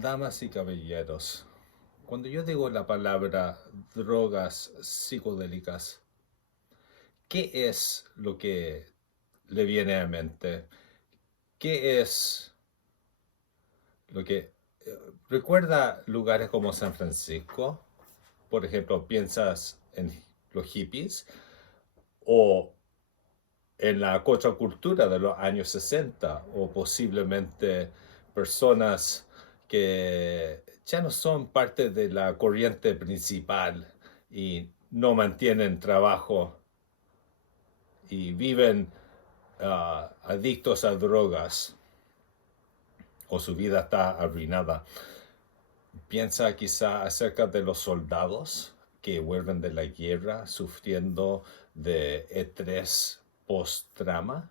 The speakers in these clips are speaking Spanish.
Damas y caballeros, cuando yo digo la palabra drogas psicodélicas, ¿qué es lo que le viene a mente? ¿Qué es lo que... ¿Recuerda lugares como San Francisco? Por ejemplo, ¿piensas en los hippies? ¿O en la contracultura de los años 60? ¿O posiblemente personas que ya no son parte de la corriente principal y no mantienen trabajo y viven adictos a drogas o su vida está arruinada? Piensa quizá acerca de los soldados que vuelven de la guerra sufriendo de estrés post-trauma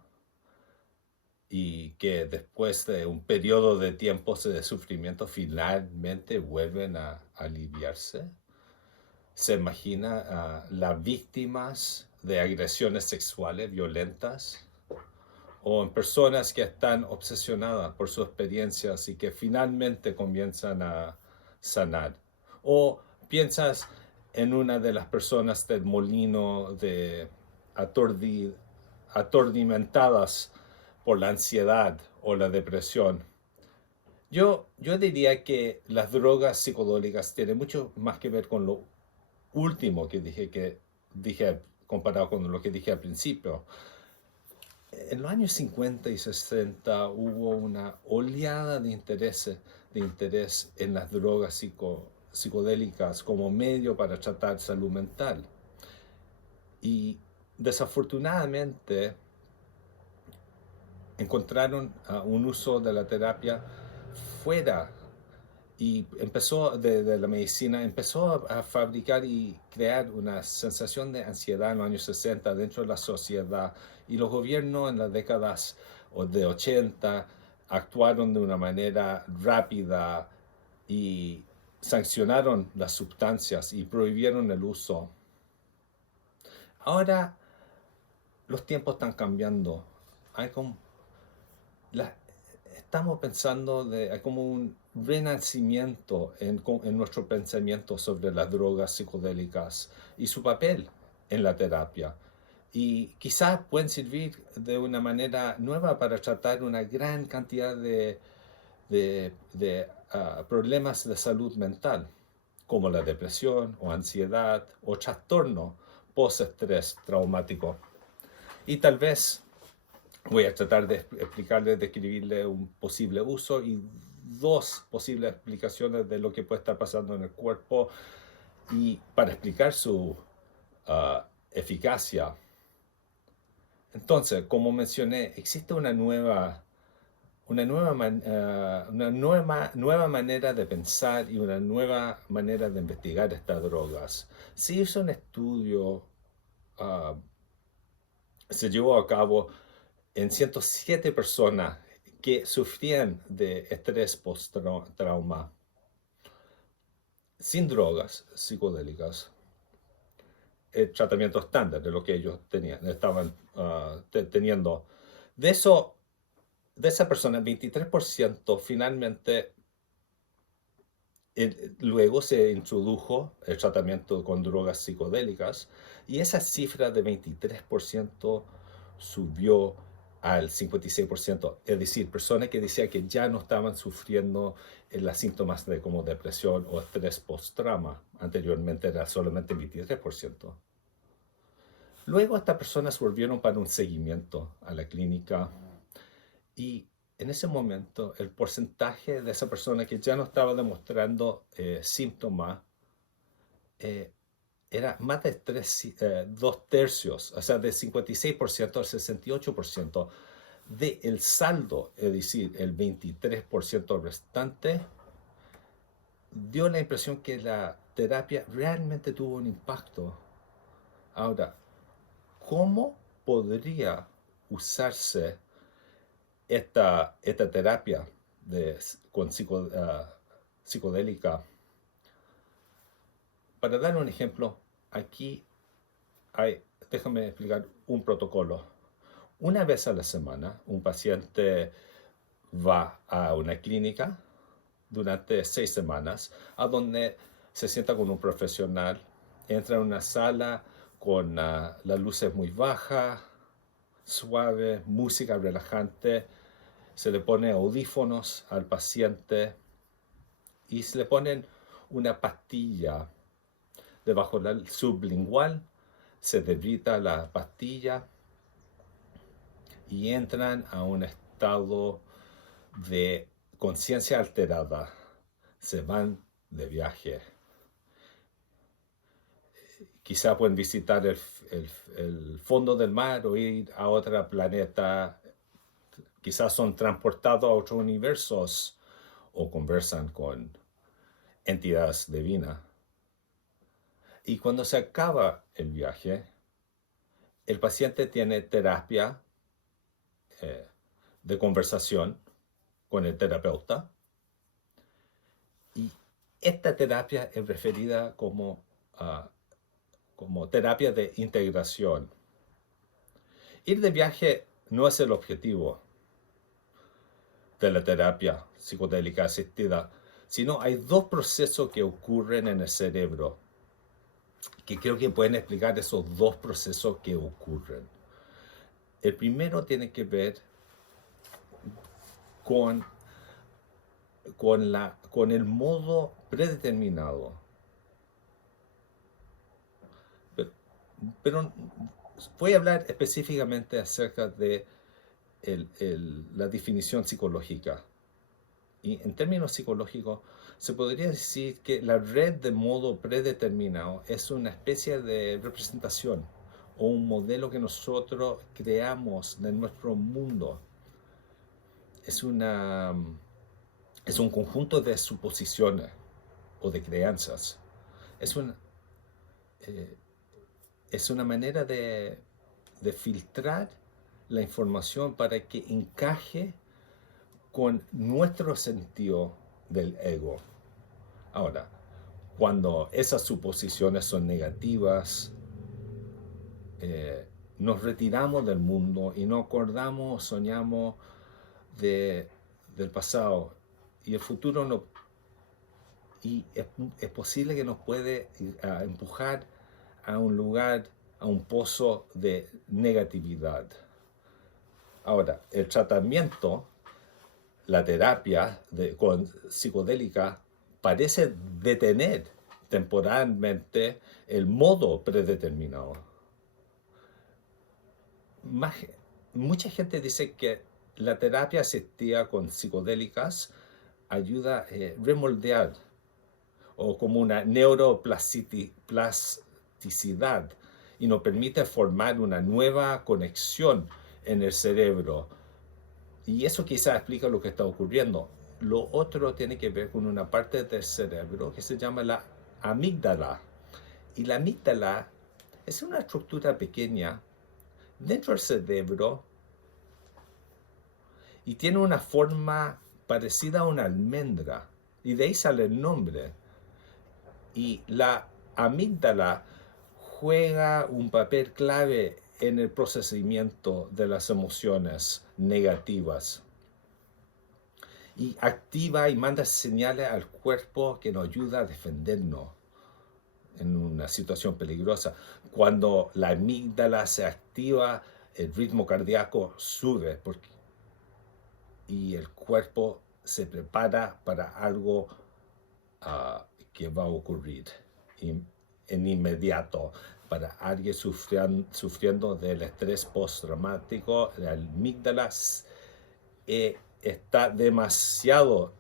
y que después de un periodo de tiempo de sufrimiento finalmente vuelven a aliviarse. Se imagina a las víctimas de agresiones sexuales violentas o en personas que están obsesionadas por sus experiencias y que finalmente comienzan a sanar. O piensas en una de las personas del molino de atordimentadas por la ansiedad o la depresión. Yo diría que las drogas psicodélicas tienen mucho más que ver con lo último que dije comparado con lo que dije al principio. En los años 50 y 60 hubo una oleada de interés en las drogas psicodélicas como medio para tratar salud mental. Y desafortunadamente encontraron un uso de la terapia fuera y empezó de la medicina, empezó a fabricar y crear una sensación de ansiedad en los años 60 dentro de la sociedad, y los gobiernos en las décadas de 80 actuaron de una manera rápida y sancionaron las sustancias y prohibieron el uso. Ahora los tiempos están cambiando. Hay como la- Estamos pensando hay como un renacimiento en nuestro pensamiento sobre las drogas psicodélicas y su papel en la terapia. Y quizás pueden servir de una manera nueva para tratar una gran cantidad de problemas de salud mental, como la depresión o ansiedad o trastorno post-estrés traumático. Y tal vez voy a tratar de explicarle, describirle un posible uso y dos posibles explicaciones de lo que puede estar pasando en el cuerpo y para explicar su eficacia. Entonces, como mencioné, existe una nueva manera de pensar y una nueva manera de investigar estas drogas. Se hizo un estudio, uh, se llevó a cabo en 107 personas que sufrían de estrés post-trauma sin drogas psicodélicas, el tratamiento estándar de lo que ellos estaban teniendo. De eso, de esa persona, 23% finalmente luego se introdujo el tratamiento con drogas psicodélicas, y esa cifra de 23% subió al 56%, es decir, personas que decían que ya no estaban sufriendo las síntomas de como depresión o estrés post-trauma. Anteriormente era solamente 23%. Luego estas personas volvieron para un seguimiento a la clínica, y en ese momento el porcentaje de esa persona que ya no estaba demostrando síntomas eh, era más de 2 tercios, o sea, del 56% al 68% del saldo, es decir, el 23% restante, dio la impresión que la terapia realmente tuvo un impacto. Ahora, ¿cómo podría usarse esta terapia con psicodélica? Para dar un ejemplo, aquí déjame explicar un protocolo. Una vez a la semana, un paciente va a una clínica durante 6 semanas, a donde se sienta con un profesional, entra en una sala con las luces muy bajas, suave, música relajante, se le pone audífonos al paciente y se le ponen una pastilla debajo del sublingual, se debrita la pastilla y entran a un estado de conciencia alterada. Se van de viaje. Quizá pueden visitar el fondo del mar o ir a otro planeta. Quizás son transportados a otros universos o conversan con entidades divinas. Y cuando se acaba el viaje, el paciente tiene terapia de conversación con el terapeuta. Y esta terapia es referida como terapia de integración. Ir de viaje no es el objetivo de la terapia psicodélica asistida, sino hay dos procesos que ocurren en el cerebro, que creo que pueden explicar esos dos procesos que ocurren. El primero tiene que ver con el modo predeterminado. Pero voy a hablar específicamente acerca de la definición psicológica. Y en términos psicológicos, se podría decir que la red de modo predeterminado es una especie de representación o un modelo que nosotros creamos de nuestro mundo. Es un conjunto de suposiciones o de creencias. Es una manera de filtrar la información para que encaje con nuestro sentido del ego. Ahora, cuando esas suposiciones son negativas, nos retiramos del mundo y no acordamos, soñamos del pasado y el futuro no. Y es posible que nos puede empujar a un lugar, a un pozo de negatividad. Ahora, el tratamiento, la terapia con psicodélica parece detener temporalmente el modo predeterminado. Mucha gente dice que la terapia asistida con psicodélicas ayuda a remoldear o como una neuroplasticidad y nos permite formar una nueva conexión en el cerebro. Y eso quizás explica lo que está ocurriendo. Lo otro tiene que ver con una parte del cerebro que se llama la amígdala. Y la amígdala es una estructura pequeña dentro del cerebro y tiene una forma parecida a una almendra. Y de ahí sale el nombre. Y la amígdala juega un papel clave en el procesamiento de las emociones negativas. Y activa y manda señales al cuerpo que nos ayuda a defendernos en una situación peligrosa. Cuando la amígdala se activa, el ritmo cardíaco sube y el cuerpo se prepara para algo que va a ocurrir en inmediato. Para alguien sufriendo del estrés postraumático, la amígdala está demasiado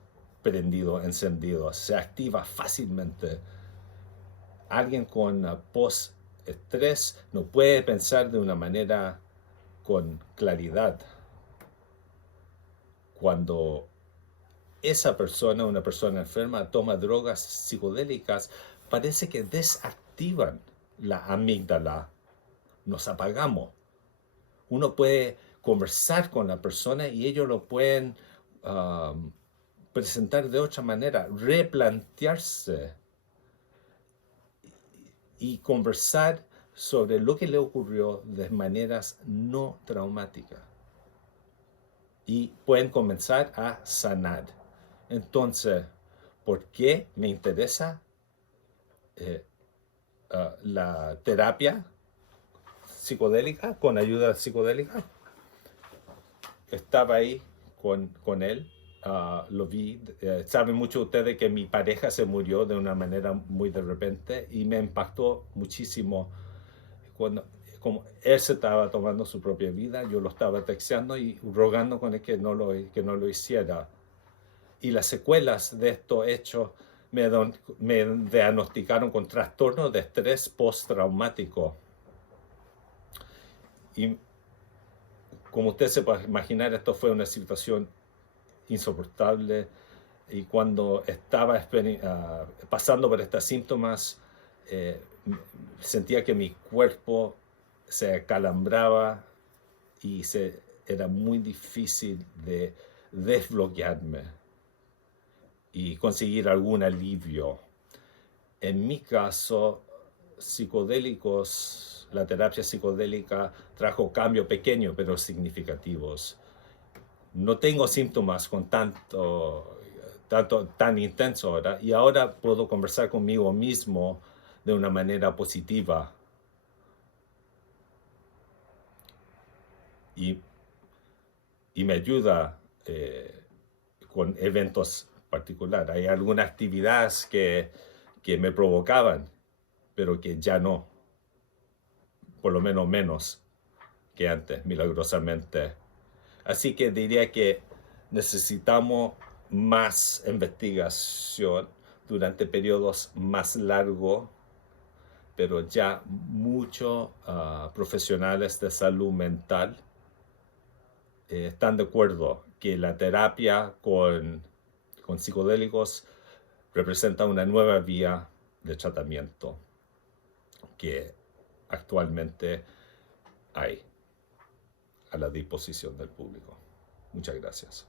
encendido, se activa fácilmente. Alguien con post-estrés no puede pensar de una manera con claridad. Cuando esa persona, una persona enferma, toma drogas psicodélicas, parece que desactivan la amígdala. Nos apagamos. Uno puede conversar con la persona y ellos lo pueden presentar de otra manera, replantearse y conversar sobre lo que le ocurrió de maneras no traumáticas. Y pueden comenzar a sanar. Entonces, por qué me interesa la terapia psicodélica, con ayuda psicodélica. Estaba ahí con él, lo vi. Saben mucho ustedes que mi pareja se murió de una manera muy de repente y me impactó muchísimo cuando como él se estaba tomando su propia vida, yo lo estaba texteando y rogando con él que no lo hiciera. Y las secuelas de estos hechos me diagnosticaron con trastorno de estrés postraumático. Y como usted se puede imaginar, esto fue una situación insoportable. Y cuando estaba pasando por estos síntomas, eh, sentía que mi cuerpo se acalambraba y era muy difícil de desbloquearme y conseguir algún alivio. En mi caso, la terapia psicodélica trajo cambios pequeños pero significativos. No tengo síntomas tan intenso ahora, y ahora puedo conversar conmigo mismo de una manera positiva. Y, y me ayuda con eventos particulares. Hay algunas actividades que me provocaban, pero que ya no, por lo menos que antes, milagrosamente. Así que diría que necesitamos más investigación durante periodos más largos, pero ya muchos profesionales de salud mental están de acuerdo que la terapia con psicodélicos representa una nueva vía de tratamiento que actualmente hay a la disposición del público. Muchas gracias.